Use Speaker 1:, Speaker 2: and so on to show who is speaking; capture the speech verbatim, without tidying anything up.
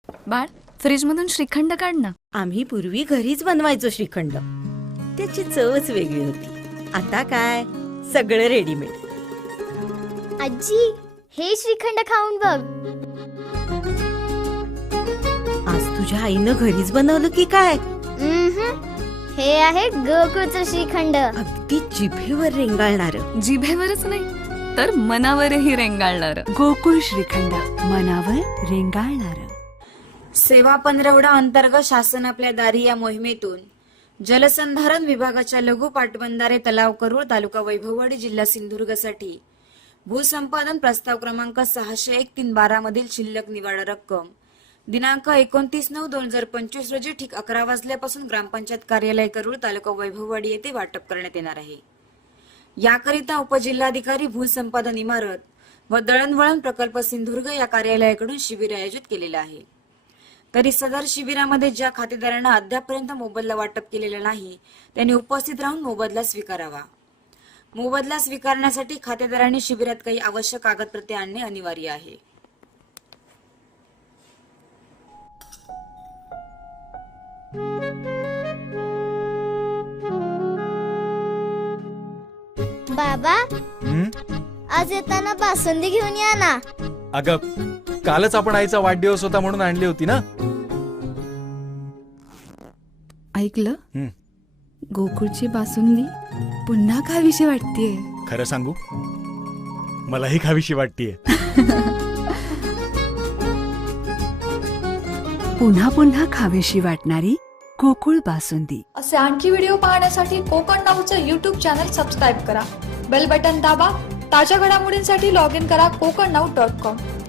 Speaker 1: बाळ, फ्रीज मधून श्रीखंड काढ ना.
Speaker 2: आम्ही पूर्वी घरीच बनवायचो श्रीखंड. त्याची चवच वेगळी होती. आता काय सगळं रेडीमेड.
Speaker 3: आजी, हे श्रीखंड खाऊन बघ.
Speaker 2: आज तुझ्या आईनं घरीच बनवलं की काय?
Speaker 3: उम्हम. हे आहे गोकुळचं श्रीखंड.
Speaker 2: अगदी जिभेवर रेंगाळणार.
Speaker 1: जिभेवरच नाही तर मनावरही रेंगाळणार.
Speaker 4: गोकुळ श्रीखंड, मनावर रेंगाळणार.
Speaker 5: सेवा पंधरवडा अंतर्गत शासन आपल्या दारी या मोहिमेतून जलसंधारण विभागाच्या लघु पाटबंधारे तलाव करूळ तालुका वैभववाडी जिल्हा सिंधुदुर्गसाठी भूसंपादन प्रस्ताव क्रमांक सहाशे एक तीन बारा मधील शिल्लक निवाडा रक्कम दिनांक एकोणतीस नऊ दोन हजार पंचवीस रोजी ठीक अकरा वाजल्यापासून ग्रामपंचायत कार्यालय करूळ तालुका वैभववाडी येथे वाटप करण्यात येणार आहे. याकरिता उपजिल्हाधिकारी भूसंपादन इमारत व दळणवळण प्रकल्प सिंधुदुर्ग या कार्यालयाकडून शिबिर आयोजित केलेलं आहे. तरी सदर शिबिरामध्ये ज्या खातेदारांना अद्यापपर्यंत मोबदला वाटप केलेला नाही त्यांनी उपस्थित राहून मोबदला स्वीकारावा. मोबदला स्वीकारण्यासाठी खातेदारांनी शिबिरात काही आवश्यक कागदपत्रे आणणे अनिवार्य आहे.
Speaker 3: बाबा,
Speaker 6: हं?
Speaker 3: आज येताना बासुंदी घेऊन या ना.
Speaker 6: अगं, कालच आपण आईचा वाढदिवस होता म्हणून आणली होती ना.
Speaker 4: ऐकलं?
Speaker 6: हं.
Speaker 4: गोकुळची बासुंदी पुन्हा खावीशी वाटतेय.
Speaker 6: खरं सांगू, मलाही खावीशी वाटतीये.
Speaker 4: पुन्हा पुन्हा खावीशी वाटणारी गोकुळ बासुंदी.
Speaker 7: असे आणखी व्हिडिओ पाहण्यासाठी कोकण नाऊचं यूट्यूब चॅनल सबस्क्राईब करा. बेल बटन दाबा. ताज्या घडामोडींसाठी लॉग इन करा कोकण नाऊ डॉट कॉम.